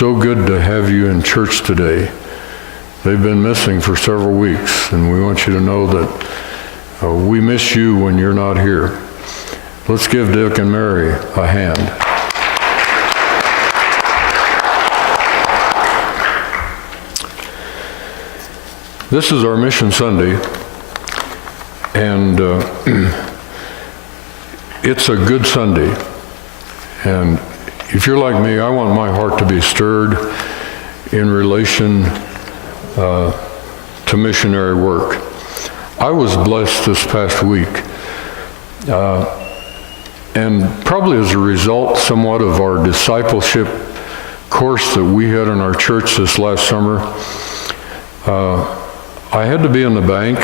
so good to have you in church today. They've been missing for several weeks, and we want you to know that we miss you when you're not here. Let's give Dick and Mary a hand. This is our Mission Sunday, and it's a good Sunday. And if you're like me, I want my heart to be stirred in relation to missionary work. I was blessed this past week, and probably as a result somewhat of our discipleship course that we had in our church this last summer, I had to be in the bank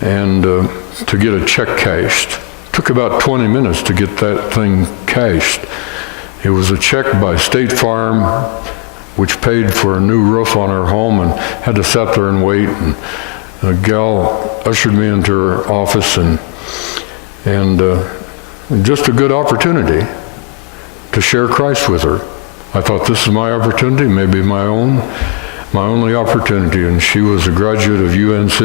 and to get a check cashed. It took about 20 minutes to get that thing cashed. It was a check by State Farm, which paid for a new roof on our home, and had to sit there and wait. And a gal ushered me into her office, and just a good opportunity to share Christ with her. I thought, this is my opportunity, maybe my only opportunity. And she was a graduate of UNC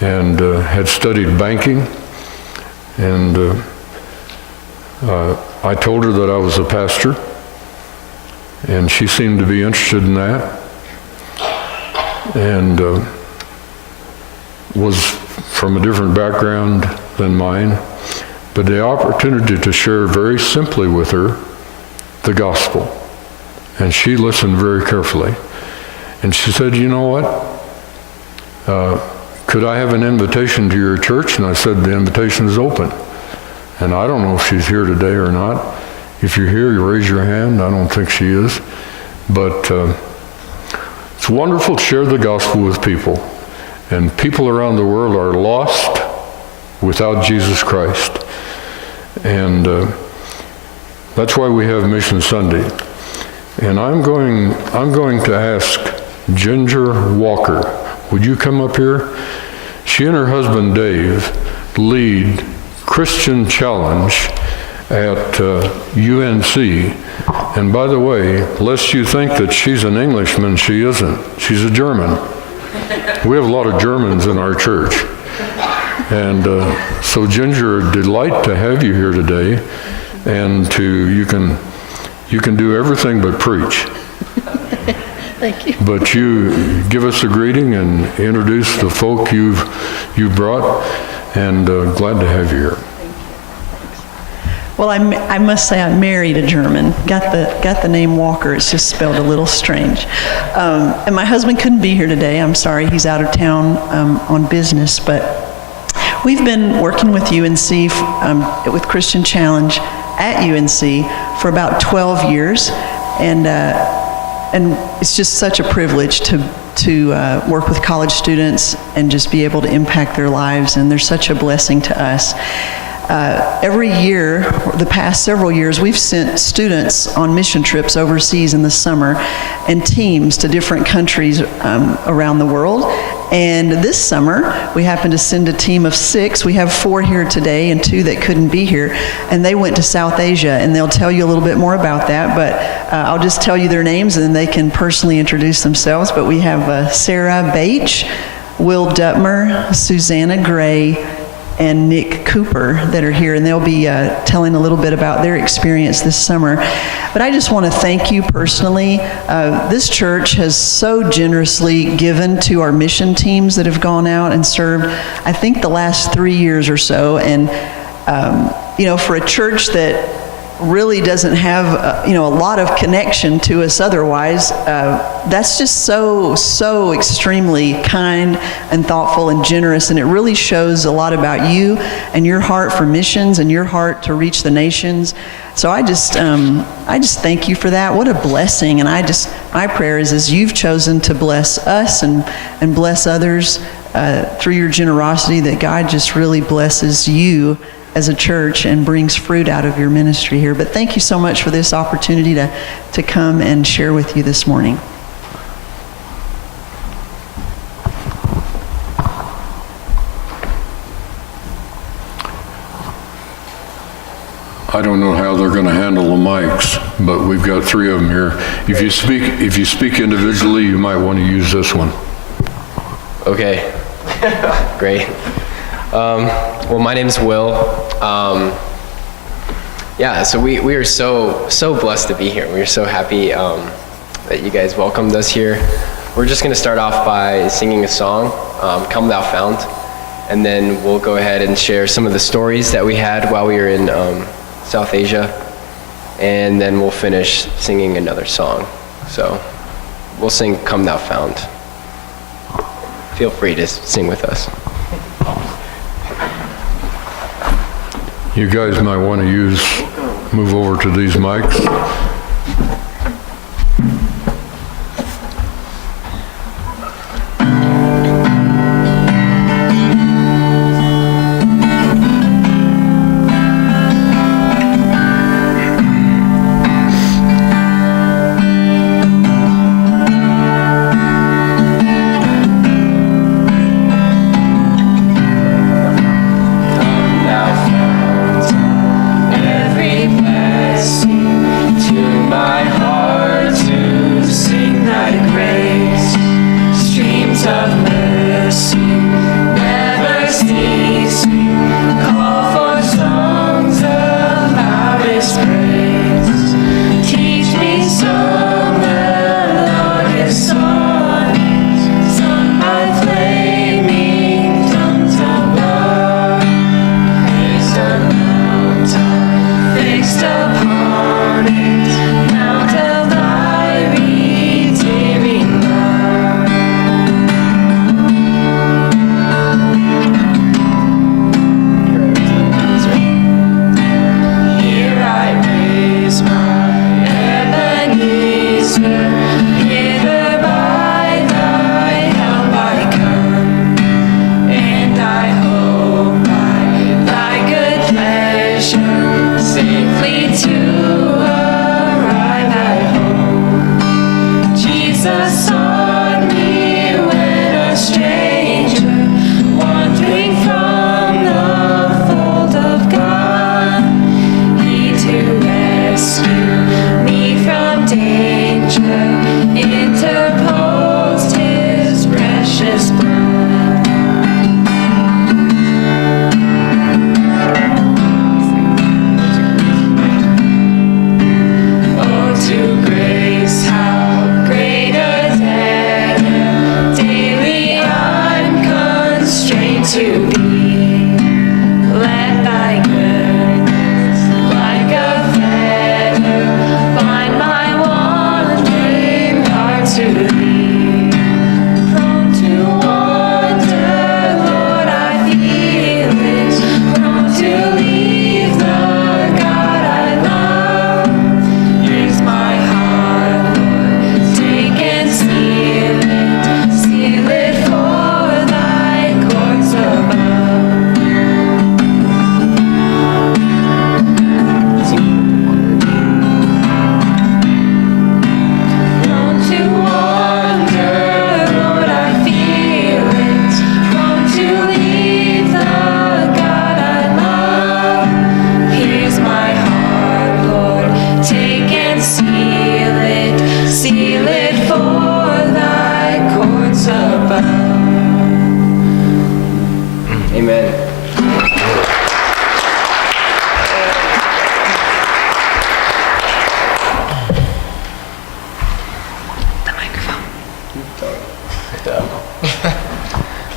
and had studied banking. And I told her that I was a pastor, and she seemed to be interested in that, and was from a different background than mine. But the opportunity to share very simply with her the gospel. And she listened very carefully. And she said, you know what? Could I have an invitation to your church? And I said, the invitation is open. And I don't know if she's here today or not. If you're here, you raise your hand. I don't think she is. But it's wonderful to share the gospel with people. And people around the world are lost without Jesus Christ. And that's why we have Mission Sunday. And I'm going to ask Ginger Walker, would you come up here? She and her husband Dave lead Christian Challenge at UNC. And by the way, lest you think that she's an Englishman, she isn't. She's a German. We have a lot of Germans in our church. And so Ginger, a delight to have you here today, and you can do everything but preach. Thank you. But you give us a greeting and introduce the folk you've brought, and glad to have you here. Well, I must say I married a German. Got the name Walker. It's just spelled a little strange. And my husband couldn't be here today. I'm sorry, he's out of town on business. But we've been working with UNC with Christian Challenge at UNC for about 12 years, and it's just such a privilege to work with college students and just be able to impact their lives, and they're such a blessing to us. Every year, the past several years, we've sent students on mission trips overseas in the summer and teams to different countries around the world. And this summer, we happened to send a team of 6. We have 4 here today and 2 that couldn't be here. And they went to South Asia, and they'll tell you a little bit more about that. But I'll just tell you their names, and then they can personally introduce themselves. But we have Sarah Bache, Will Dutmer, Susanna Gray, and Nick Cooper that are here, and they'll be telling a little bit about their experience this summer. But I just want to thank you personally. This church has so generously given to our mission teams that have gone out and served, I think, the last 3 years or so. And for a church that really doesn't have a lot of connection to us otherwise, that's just so extremely kind and thoughtful and generous, and it really shows a lot about you and your heart for missions and your heart to reach the nations. So I just thank you for that. What a blessing. And my prayer is, as you've chosen to bless us and bless others through your generosity, that God just really blesses you as a church and brings fruit out of your ministry here. But thank you so much for this opportunity to come and share with you this morning. I don't know how they're going to handle the mics, but we've got 3 of them here. If you speak individually, you might want to use this one. Okay, great. Well, my name's Will. Yeah, so we are so blessed to be here. We're so happy that you guys welcomed us here. We're just gonna start off by singing a song, Come Thou Fount, and then we'll go ahead and share some of the stories that we had while we were in South Asia, and then we'll finish singing another song. So we'll sing Come Thou Fount. Feel free to sing with us. You guys might want to move over to these mics.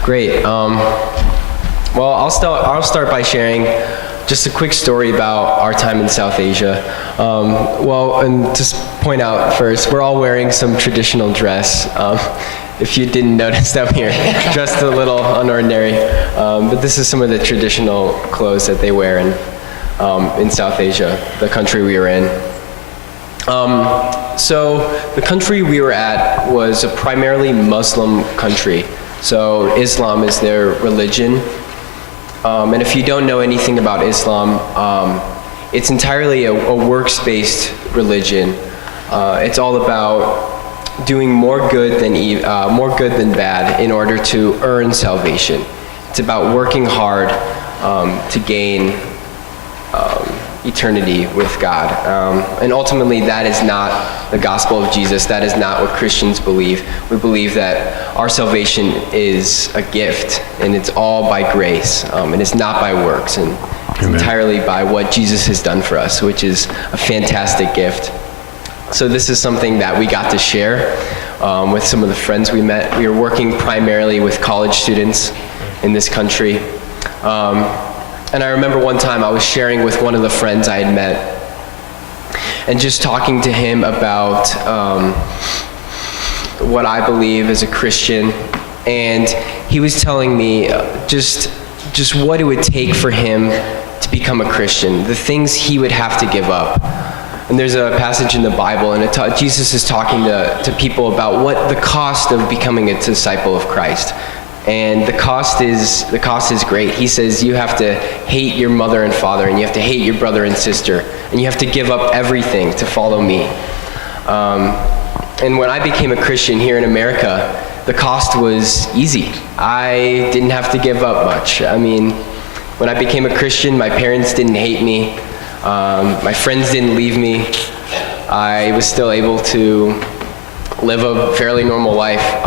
Great. Well, I'll start by sharing just a quick story about our time in South Asia. Well, and just point out first, we're all wearing some traditional dress. If you didn't notice that we are dressed a little unordinary, but this is some of the traditional clothes that they wear in South Asia, the country we were in. So the country we were at was a primarily Muslim country. So Islam is their religion. And if you don't know anything about Islam, it's entirely a works-based religion. It's all about doing more good than bad in order to earn salvation. It's about working hard to gain eternity with God. And ultimately, that is not the gospel of Jesus. That is not what Christians believe. We believe that our salvation is a gift, and it's all by grace, and it's not by works, and it's entirely by what Jesus has done for us, which is a fantastic gift. So this is something that we got to share with some of the friends we met. We were working primarily with college students in this country. And I remember one time I was sharing with one of the friends I had met and just talking to him about what I believe as a Christian. And he was telling me just what it would take for him to become a Christian, the things he would have to give up. And there's a passage in the Bible, and Jesus is talking to people about what the cost of becoming a disciple of Christ. And the cost is great. He says you have to hate your mother and father, and you have to hate your brother and sister, and you have to give up everything to follow me. And when I became a Christian here in America, the cost was easy. I didn't have to give up much. I mean, when I became a Christian, my parents didn't hate me. My friends didn't leave me. I was still able to live a fairly normal life.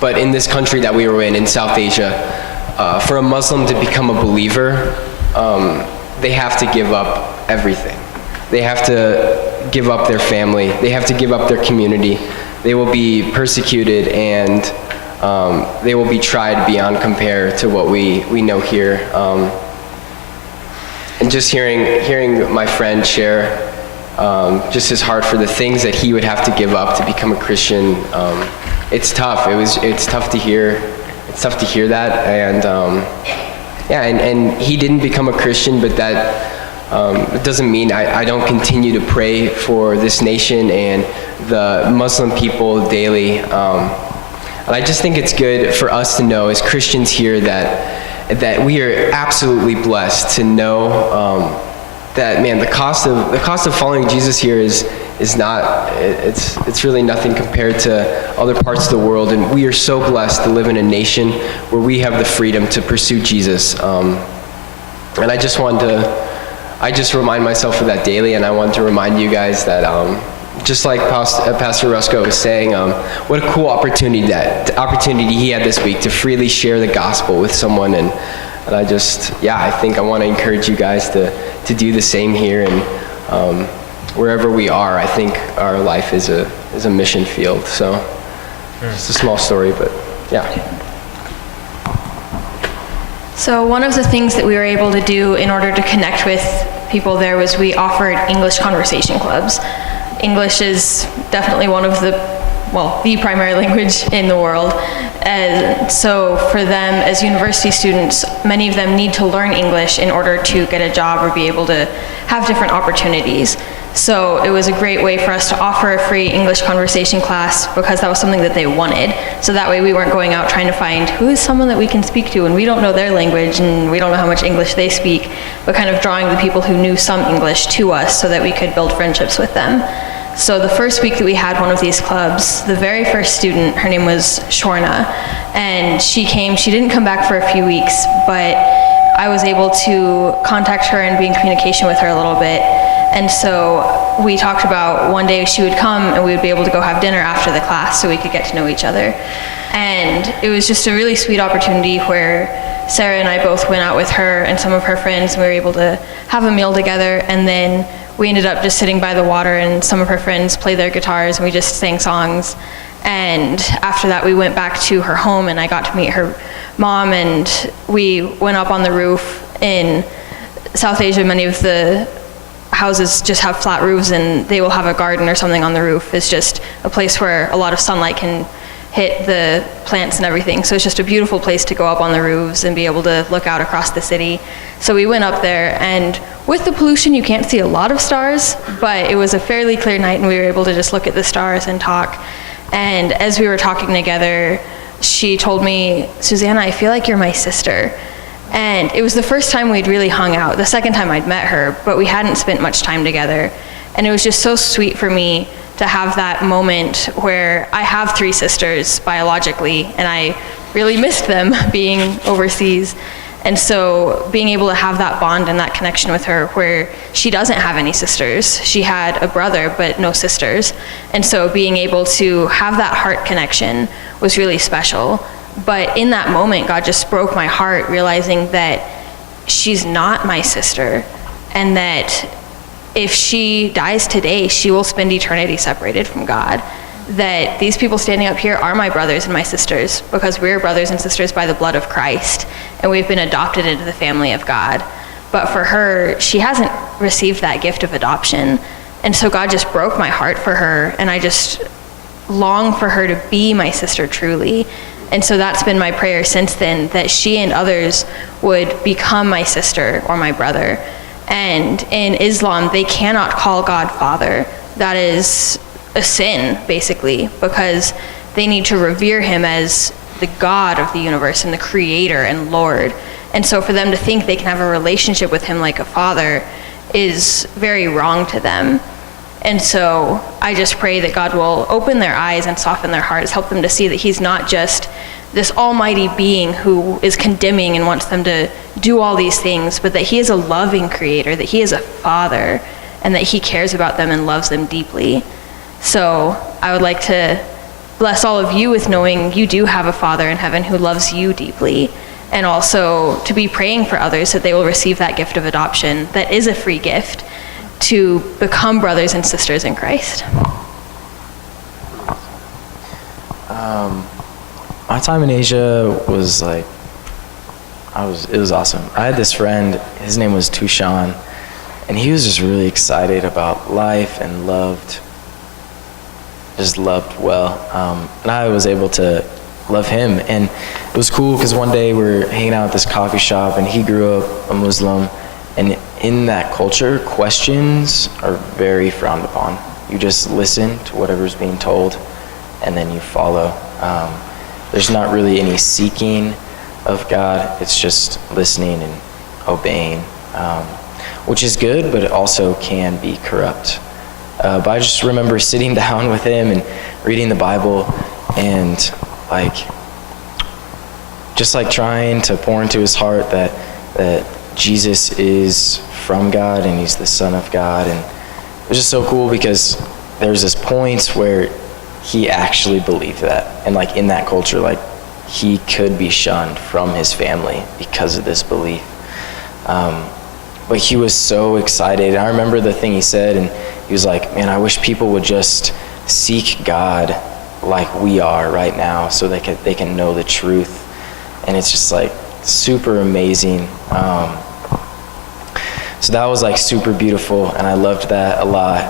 But in this country that we were in South Asia, for a Muslim to become a believer, they have to give up everything. They have to give up their family. They have to give up their community. They will be persecuted, and they will be tried beyond compare to what we know here. And just hearing my friend share just his heart for the things that he would have to give up to become a Christian, it's tough. It's tough to hear. It's tough to hear that, and and he didn't become a Christian, but that it doesn't mean I don't continue to pray for this nation and the Muslim people daily. And I just think it's good for us to know as Christians here that we are absolutely blessed to know that, man, the cost of following Jesus here is not, it's really nothing compared to other parts of the world, and we are so blessed to live in a nation where we have the freedom to pursue Jesus. And I just remind myself of that daily, and I want to remind you guys that just like Pastor Roscoe was saying, what a cool opportunity he had this week to freely share the gospel with someone, and I think I want to encourage you guys to do the same here, and wherever we are, I think our life is a mission field. So it's a small story, but yeah. So one of the things that we were able to do in order to connect with people there was we offered English conversation clubs. English is definitely one of the primary language in the world. And so for them as university students, many of them need to learn English in order to get a job or be able to have different opportunities. So it was a great way for us to offer a free English conversation class because that was something that they wanted. So that way we weren't going out trying to find who is someone that we can speak to, and we don't know their language and we don't know how much English they speak, but kind of drawing the people who knew some English to us so that we could build friendships with them. So the first week that we had one of these clubs, the very first student, her name was Shorna, and she didn't come back for a few weeks, but I was able to contact her and be in communication with her a little bit. And so we talked about one day she would come and we would be able to go have dinner after the class so we could get to know each other. And it was just a really sweet opportunity where Sarah and I both went out with her and some of her friends, and we were able to have a meal together, and then we ended up just sitting by the water, and some of her friends played their guitars and we just sang songs. And after that we went back to her home and I got to meet her mom, and we went up on the roof. In South Asia, many of the houses just have flat roofs and they will have a garden or something on the roof. It's just a place where a lot of sunlight can hit the plants and everything. So it's just a beautiful place to go up on the roofs and be able to look out across the city. So we went up there, and with the pollution you can't see a lot of stars, but it was a fairly clear night and we were able to just look at the stars and talk. And as we were talking together, she told me, "Susanna, I feel like you're my sister." And it was the first time we'd really hung out. The second time I'd met her, but we hadn't spent much time together. And it was just so sweet for me to have that moment where I have 3 sisters biologically, and I really missed them being overseas. And so being able to have that bond and that connection with her where she doesn't have any sisters. She had a brother, but no sisters. And so being able to have that heart connection was really special. But in that moment, God just broke my heart, realizing that she's not my sister, and that if she dies today, she will spend eternity separated from God. That these people standing up here are my brothers and my sisters, because we're brothers and sisters by the blood of Christ, and we've been adopted into the family of God. But for her, she hasn't received that gift of adoption. And so God just broke my heart for her, and I just long for her to be my sister truly. And so that's been my prayer since then, that she and others would become my sister or my brother. And in Islam, they cannot call God Father. That is a sin, basically, because they need to revere him as the God of the universe and the creator and Lord. And so for them to think they can have a relationship with him like a father is very wrong to them. And so I just pray that God will open their eyes and soften their hearts, help them to see that he's not just this almighty being who is condemning and wants them to do all these things, but that he is a loving creator, that he is a father, and that he cares about them and loves them deeply. So I would like to bless all of you with knowing you do have a Father in heaven who loves you deeply, and also to be praying for others that they will receive that gift of adoption that is a free gift to become brothers and sisters in Christ. My time in Asia was it was awesome. I had this friend, his name was Tushan, and he was just really excited about life and loved well. And I was able to love him. And it was cool because one day we were hanging out at this coffee shop, and he grew up a Muslim. And in that culture, questions are very frowned upon. You just listen to whatever's being told, and then you follow. There's not really any seeking of God. It's just listening and obeying, which is good, but it also can be corrupt. But I just remember sitting down with him and reading the Bible, and just trying to pour into his heart that Jesus is from God and he's the Son of God. And it was just so cool because there's this point where he actually believed that, and in that culture, he could be shunned from his family because of this belief. But he was so excited. I remember the thing he said, and he was like, man, I wish people would just seek God like we are right now so they can know the truth. And it's just super amazing. So that was super beautiful, and I loved that a lot.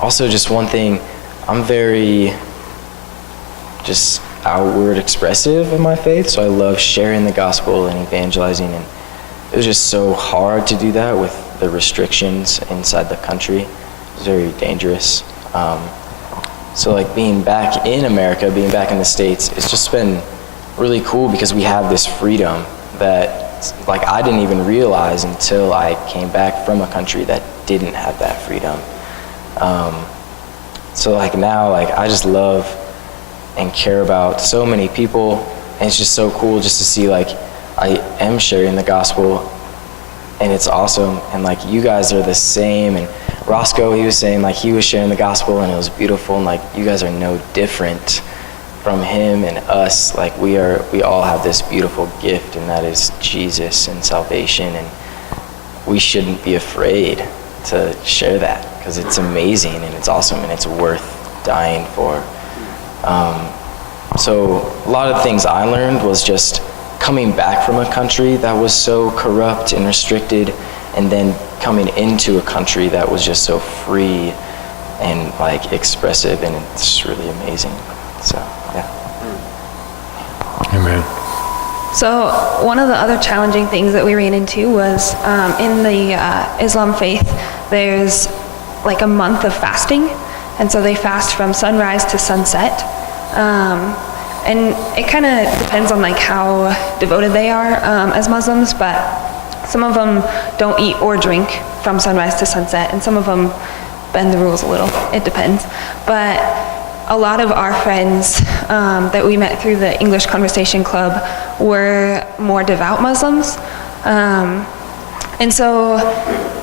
Also, just one thing, I'm very just outward expressive of my faith, so I love sharing the gospel and evangelizing, and it was just so hard to do that with the restrictions inside the country. It was very dangerous. So being back in America, being back in the States, it's just been really cool because we have this freedom that I didn't even realize until I came back from a country that didn't have that freedom. So now I just love and care about so many people, and it's just so cool just to see I am sharing the gospel, and it's awesome. And you guys are the same, and Roscoe, he was saying he was sharing the gospel and it was beautiful, and you guys are no different from him and us. We all have this beautiful gift, and that is Jesus and salvation, and we shouldn't be afraid to share that because it's amazing and it's awesome and it's worth dying for. So a lot of things I learned was just coming back from a country that was so corrupt and restricted, and then coming into a country that was just so free and expressive, and it's really amazing. So yeah. Amen. So one of the other challenging things that we ran into was in the Islam faith, there's a month of fasting, and so they fast from sunrise to sunset. And it kind of depends on how devoted they are as Muslims, but some of them don't eat or drink from sunrise to sunset, and some of them bend the rules a little. It depends. But a lot of our friends that we met through the English Conversation Club were more devout Muslims. And so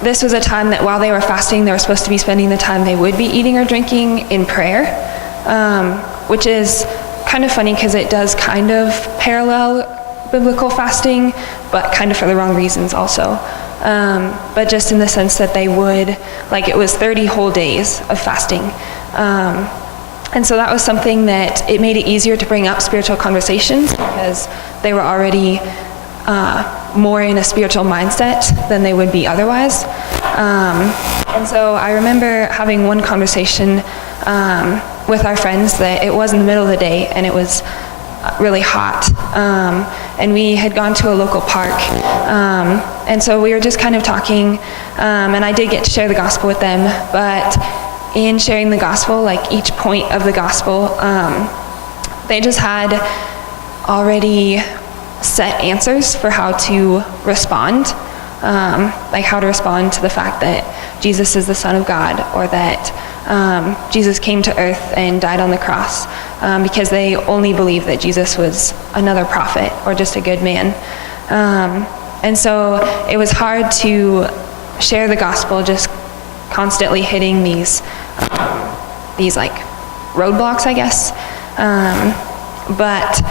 this was a time that while they were fasting, they were supposed to be spending the time they would be eating or drinking in prayer, which is kind of funny because it does kind of parallel biblical fasting, but kind of for the wrong reasons also. But just in the sense that they would, like it was 30 whole days of fasting. And so that was something that it made it easier to bring up spiritual conversations because they were already more in a spiritual mindset than they would be otherwise. And so I remember having one conversation with our friends that it was in the middle of the day and it was really hot. And we had gone to a local park. And so we were just kind of talking, and I did get to share the gospel with them, but in sharing the gospel, like each point of the gospel, they just had already set answers for how to respond, like how to respond to the fact that Jesus is the Son of God, or that Jesus came to earth and died on the cross, because they only believed that Jesus was another prophet or just a good man. And so it was hard to share the gospel just constantly hitting these like roadblocks, I guess. But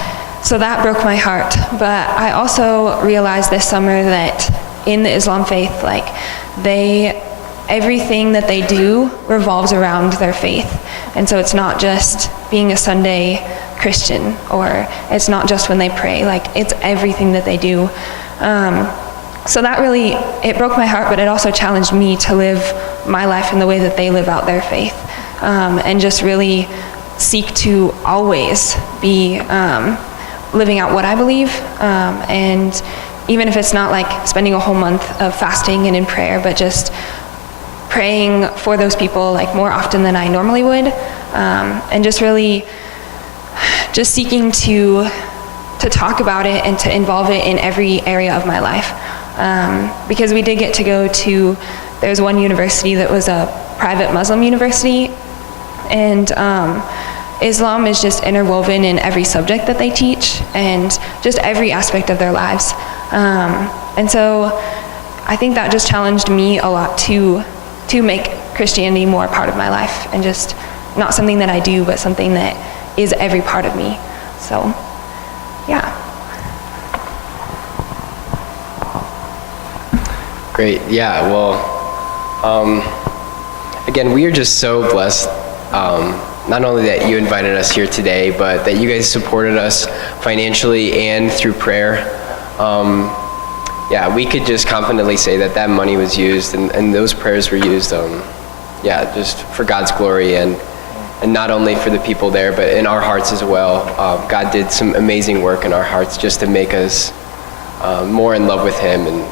so that broke my heart. But I also realized this summer that in the Islam faith, like everything that they do revolves around their faith. And so it's not just being a Sunday Christian, or it's not just when they pray, like it's everything that they do. So that really, it broke my heart, but it also challenged me to live my life in the way that they live out their faith, and just really seek to always be living out what I believe, and even if it's not like spending a whole month of fasting and in prayer, but just praying for those people like more often than I normally would, and just really just seeking to talk about it and to involve it in every area of my life. Because we did get to go to, there's one university that was a private Muslim university, and Islam is just interwoven in every subject that they teach and just every aspect of their lives. And so I think that just challenged me a lot to make Christianity more a part of my life, and just not something that I do, but something that is every part of me. So, yeah. Great. Yeah. Well, again, we are just so blessed. Not only that you invited us here today, but that you guys supported us financially and through prayer. Yeah, we could just confidently say that that money was used and those prayers were used, just for God's glory, and not only for the people there, but in our hearts as well. God did some amazing work in our hearts just to make us more in love with Him. And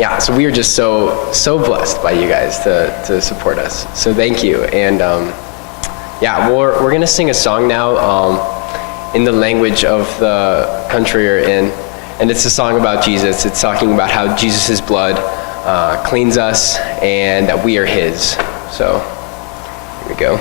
yeah, so we are just so blessed by you guys to support us. So thank you. And we're gonna sing a song now in the language of the country you're in. And it's a song about Jesus. It's talking about how Jesus' blood cleans us and that we are His. So here we go.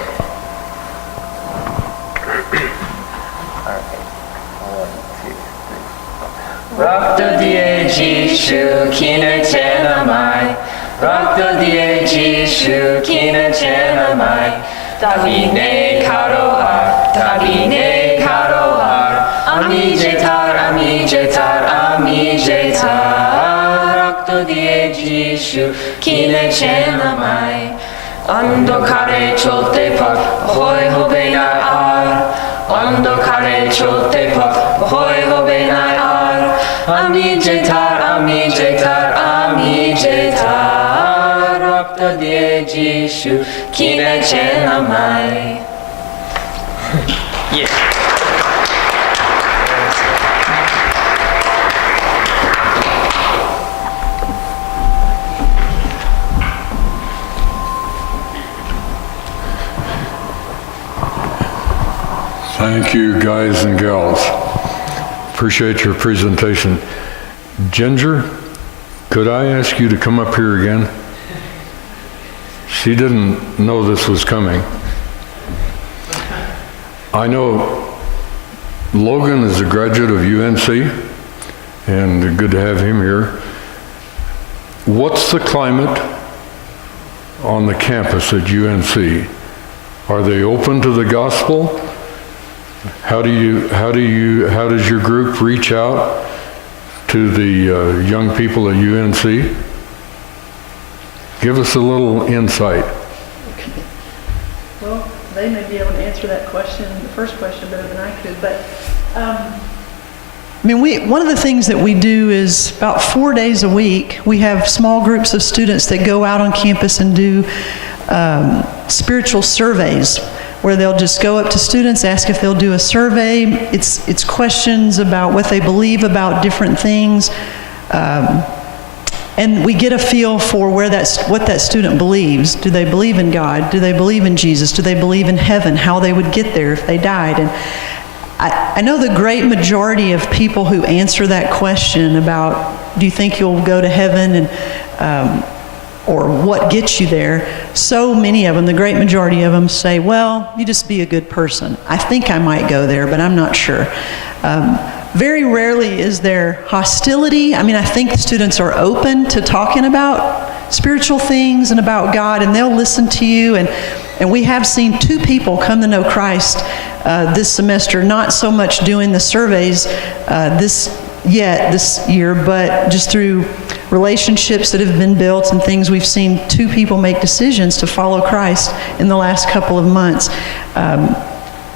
Rokto diye Jishu kine chenamai. Rokto diye Jishu kine chenamai. Tabine karohar, tabine karohar. Ami jetar, ami jetar, ami jetar. Rokto diye Jishu kine chenamai. Andokare cholte pak, hoy hobenai ar. Andokare cholte pak, hoy hobenai ar. Ami jetar, ami jetar, ami jetar. Rokto diye Jishu kine chenamai. Yeah. Thank you, guys and gals. Appreciate your presentation. Ginger, could I ask you to come up here again? She didn't know this was coming. I know Logan is a graduate of UNC, and good to have him here. What's the climate on the campus at UNC? Are they open to the gospel? How does your group reach out to the young people at UNC? Give us a little insight. Okay. Well, they may be able to answer that question, the first question, better than I could, but one of the things that we do is about 4 days a week, we have small groups of students that go out on campus and do spiritual surveys, where they'll just go up to students, ask if they'll do a survey. It's questions about what they believe about different things. And we get a feel for what that student believes. Do they believe in God? Do they believe in Jesus? Do they believe in heaven? How they would get there if they died? And I know the great majority of people who answer that question about, do you think you'll go to heaven, and or what gets you there, so many of them, the great majority of them say, well, you just be a good person. I think I might go there, but I'm not sure. Very rarely is there hostility. I think students are open to talking about spiritual things and about God, and they'll listen to you. And we have seen 2 people come to know Christ this semester, not so much doing the surveys this year, but just through relationships that have been built and things. We've seen 2 people make decisions to follow Christ in the last couple of months.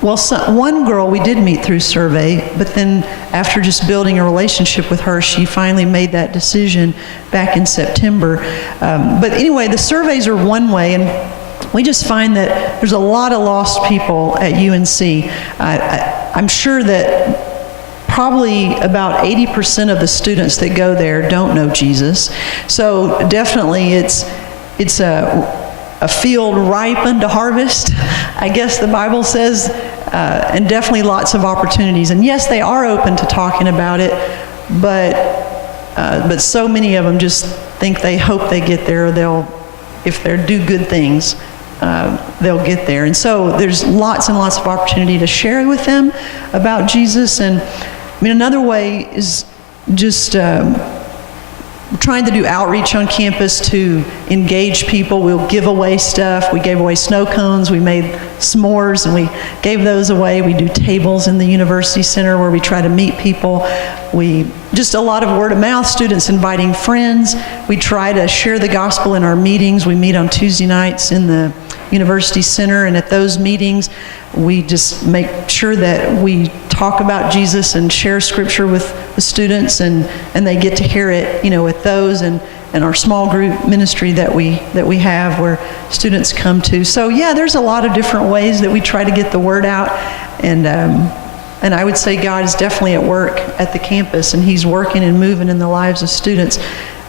One girl we did meet through survey, but then after just building a relationship with her, she finally made that decision back in September. But anyway, the surveys are one way, and we just find that there's a lot of lost people at UNC. I'm sure that probably about 80% of the students that go there don't know Jesus. So definitely it's a field ripened to harvest, I guess the Bible says, and definitely lots of opportunities. And yes, they are open to talking about it, but so many of them just think they hope they get there, or if they do good things, they'll get there. And so there's lots and lots of opportunity to share with them about Jesus. And another way is just trying to do outreach on campus to engage people. We'll give away stuff. We gave away snow cones. We made s'mores, and we gave those away. We do tables in the university center where we try to meet people. Just a lot of word of mouth, students inviting friends. We try to share the gospel in our meetings. We meet on Tuesday nights in the university center, and at those meetings, we just make sure that we talk about Jesus and share scripture with the students, and they get to hear it, with those and our small group ministry that we have where students come to. So yeah, there's a lot of different ways that we try to get the word out, and I would say God is definitely at work at the campus, and He's working and moving in the lives of students.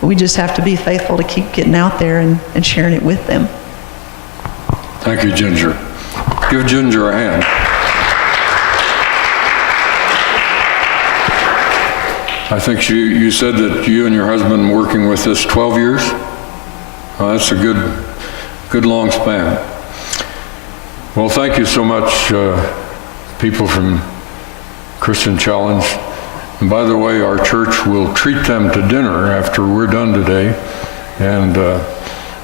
We just have to be faithful to keep getting out there and sharing it with them. Thank you, Ginger. Give Ginger a hand. I think you said that you and your husband working with this 12 years? That's a good long span. Well, thank you so much, people from Christian Challenge. And by the way, our church will treat them to dinner after we're done today. And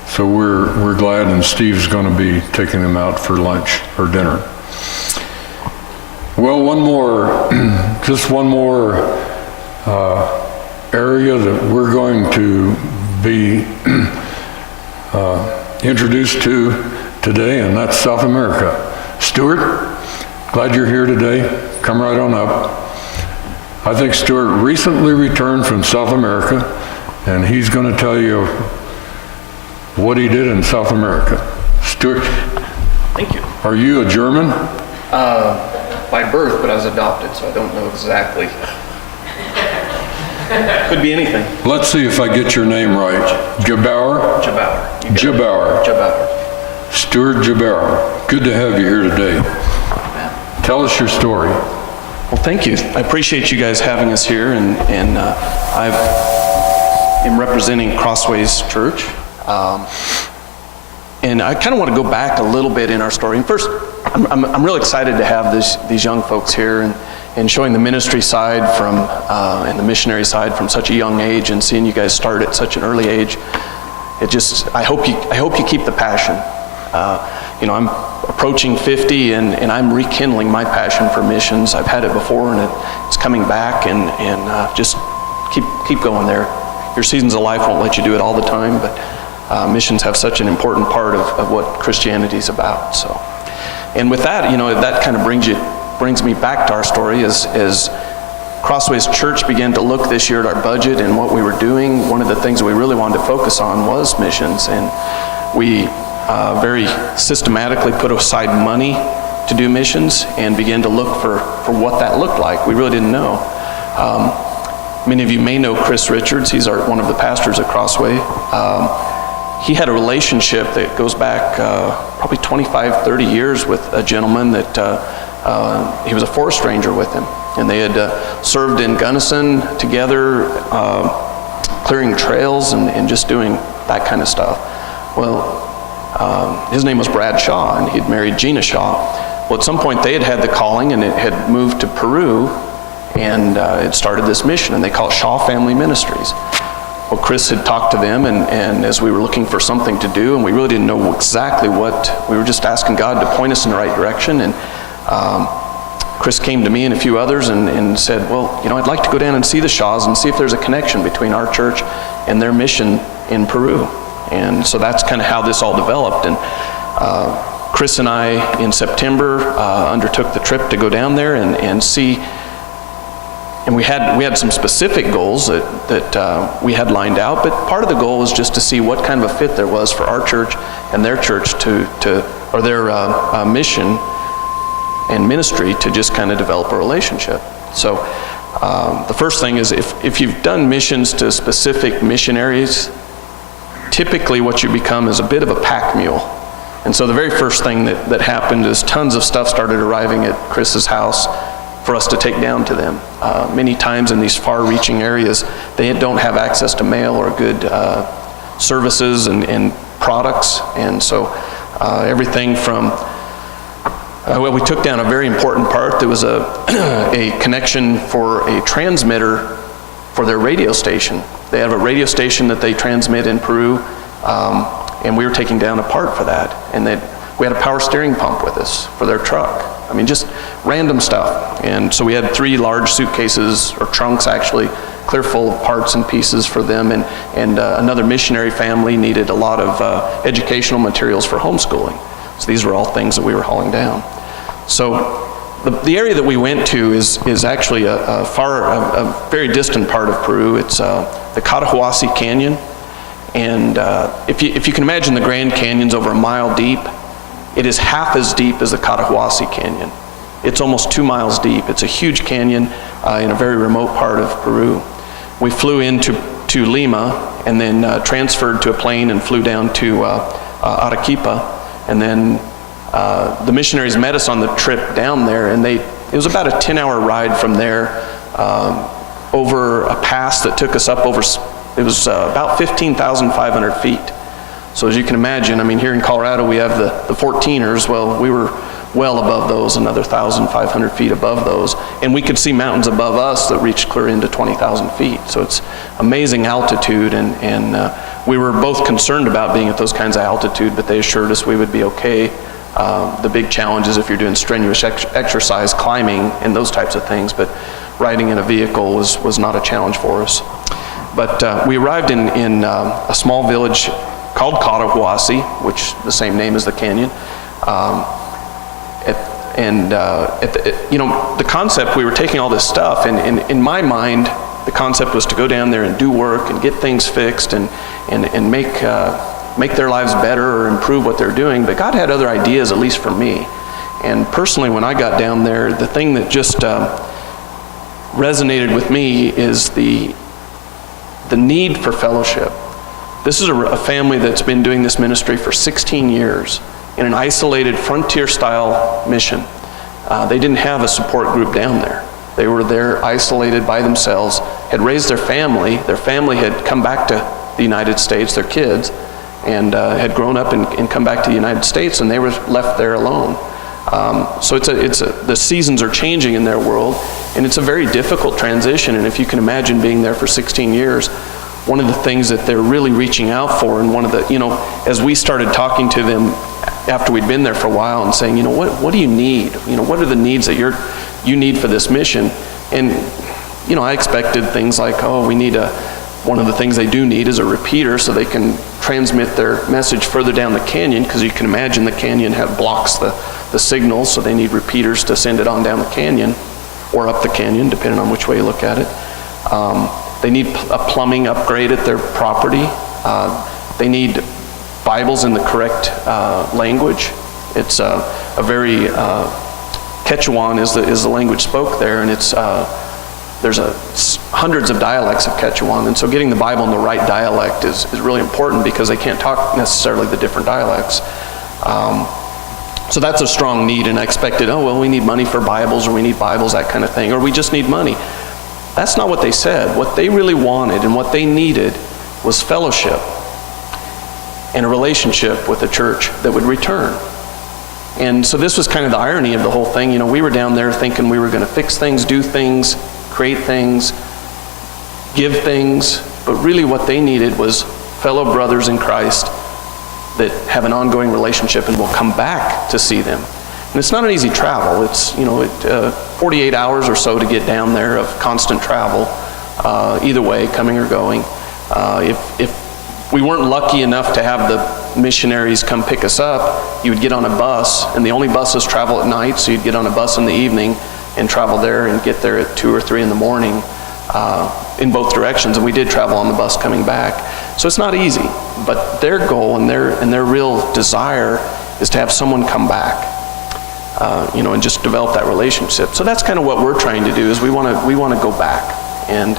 so we're glad, and Steve's going to be taking them out for lunch or dinner. Well, just one more area that we're going to be introduced to today, and that's South America. Stuart, glad you're here today. Come right on up. I think Stuart recently returned from South America, and he's going to tell you what he did in South America. Stuart? Thank you. Are you a German? By birth, but I was adopted, so I don't know exactly. Could be anything. Let's see if I get your name right. Jabauer? Jabauer. Jabauer. Jabauer. Stuart Jabauer. Good to have you here today. Tell us your story. Well, thank you. I appreciate you guys having us here, and I am representing Crossways Church. And I kind of want to go back a little bit in our story. And first, I'm really excited to have these young folks here and showing the ministry side from and the missionary side from such a young age, and seeing you guys start at such an early age. I hope you keep the passion. I'm approaching 50, and I'm rekindling my passion for missions. I've had it before, and it's coming back, and just keep going there. Your seasons of life won't let you do it all the time, but missions have such an important part of what Christianity is about. So, and with that, that kind of brings me back to our story. As Crossways Church began to look this year at our budget and what we were doing, one of the things that we really wanted to focus on was missions, and we very systematically put aside money to do missions and began to look for what that looked like. We really didn't know. Many of you may know Chris Richards. He's one of the pastors at Crossway. He had a relationship that goes back probably 25, 30 years with a gentleman that he was a forest ranger with him. And they had served in Gunnison together, clearing trails and just doing that kind of stuff. Well, his name was Brad Shaw, and he'd married Gina Shaw. Well, at some point they had the calling, and it had moved to Peru, and it started this mission, and they call it Shaw Family Ministries. Well, Chris had talked to them, and as we were looking for something to do, and we really didn't know exactly what, we were just asking God to point us in the right direction, and Chris came to me and a few others and said, well, I'd like to go down and see the Shaws and see if there's a connection between our church and their mission in Peru. And so that's kind of how this all developed. And Chris and I, in September, undertook the trip to go down there and see. And we had some specific goals that we had lined out, but part of the goal was just to see what kind of a fit there was for our church and their church or their mission and ministry to just kind of develop a relationship. So the first thing is if you've done missions to specific missionaries, typically what you become is a bit of a pack mule. And so the very first thing that happened is tons of stuff started arriving at Chris's house for us to take down to them. Many times in these far-reaching areas, they don't have access to mail or good services and products. And so everything from, we took down a very important part. There was a connection for a transmitter for their radio station. They have a radio station that they transmit in Peru, and we were taking down a part for that. And we had a power steering pump with us for their truck. I mean, just random stuff. And so we had 3 large suitcases, or trunks actually, clear full of parts and pieces for them. And another missionary family needed a lot of educational materials for homeschooling. So these were all things that we were hauling down. So the area that we went to is actually a very distant part of Peru. It's the Cotahuasi Canyon. And if you can imagine the Grand Canyon's over a mile deep, it is half as deep as the Cotahuasi Canyon. It's almost 2 miles deep. It's a huge canyon in a very remote part of Peru. We flew into Lima and then transferred to a plane and flew down to Arequipa. And then the missionaries met us on the trip down there, and it was about a 10-hour ride from there over a pass that took us up over, it was about 15,500 feet. So as you can imagine, I mean, here in Colorado we have the 14ers. Well, we were well above those, another 1,500 feet above those. And we could see mountains above us that reached clear into 20,000 feet. So it's amazing altitude, and we were both concerned about being at those kinds of altitude, but they assured us we would be okay. The big challenge is if you're doing strenuous exercise, climbing, and those types of things, but riding in a vehicle was not a challenge for us. But we arrived in a small village called Cotahuasi, which the same name as the canyon. The concept, we were taking all this stuff, and in my mind, the concept was to go down there and do work and get things fixed and make their lives better or improve what they're doing. But God had other ideas, at least for me. And personally, when I got down there, the thing that just resonated with me is the need for fellowship. This is a family that's been doing this ministry for 16 years in an isolated frontier-style mission. They didn't have a support group down there. They were there isolated by themselves, had raised their family. Their family had come back to the United States, their kids, and had grown up and come back to the United States, and they were left there alone. So the seasons are changing in their world, and it's a very difficult transition. And if you can imagine being there for 16 years, one of the things that they're really reaching out for, and one of the, as we started talking to them after we'd been there for a while and saying, what do you need? What are the needs that you need for this mission? And, I expected things like, we need one of the things they do need is a repeater so they can transmit their message further down the canyon, because you can imagine the canyon blocks the signal, so they need repeaters to send it on down the canyon or up the canyon, depending on which way you look at it. They need a plumbing upgrade at their property. They need Bibles in the correct language. It's a very, Quechuan is the language spoke there, and there's hundreds of dialects of Quechuan, and so getting the Bible in the right dialect is really important, because they can't talk necessarily the different dialects. So that's a strong need, and I expected, we need money for Bibles, or we need Bibles, that kind of thing, or we just need money. That's not what they said. What they really wanted and what they needed was fellowship and a relationship with a church that would return. And so this was kind of the irony of the whole thing. We were down there thinking we were going to fix things, do things, create things, give things, but really what they needed was fellow brothers in Christ that have an ongoing relationship and will come back to see them. And it's not an easy travel. It's 48 hours or so to get down there of constant travel, either way, coming or going. If we weren't lucky enough to have the missionaries come pick us up, you would get on a bus, and the only buses travel at night, so you'd get on a bus in the evening and travel there and get there at 2 or 3 in the morning in both directions. And we did travel on the bus coming back. So it's not easy, but their goal and their real desire is to have someone come back, and just develop that relationship. So that's kind of what we're trying to do, is we want to go back, and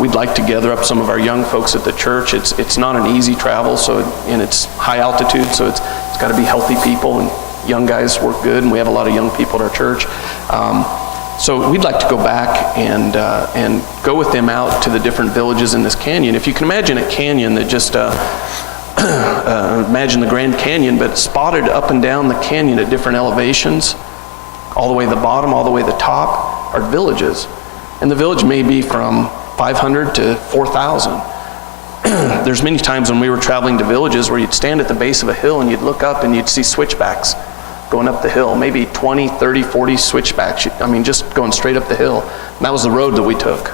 we'd like to gather up some of our young folks at the church. It's not an easy travel, and it's high altitude, so it's got to be healthy people, and young guys work good, and we have a lot of young people at our church. So we'd like to go back and go with them out to the different villages in this canyon. If you can imagine a canyon that just, imagine the Grand Canyon, but spotted up and down the canyon at different elevations, all the way to the bottom, all the way to the top, are villages. And the village may be from 500 to 4,000. There's many times when we were traveling to villages where you'd stand at the base of a hill and you'd look up and you'd see switchbacks going up the hill, maybe 20, 30, 40 switchbacks. Just going straight up the hill. And that was the road that we took.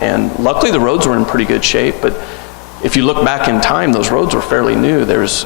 And luckily the roads were in pretty good shape, but if you look back in time, those roads were fairly new. There's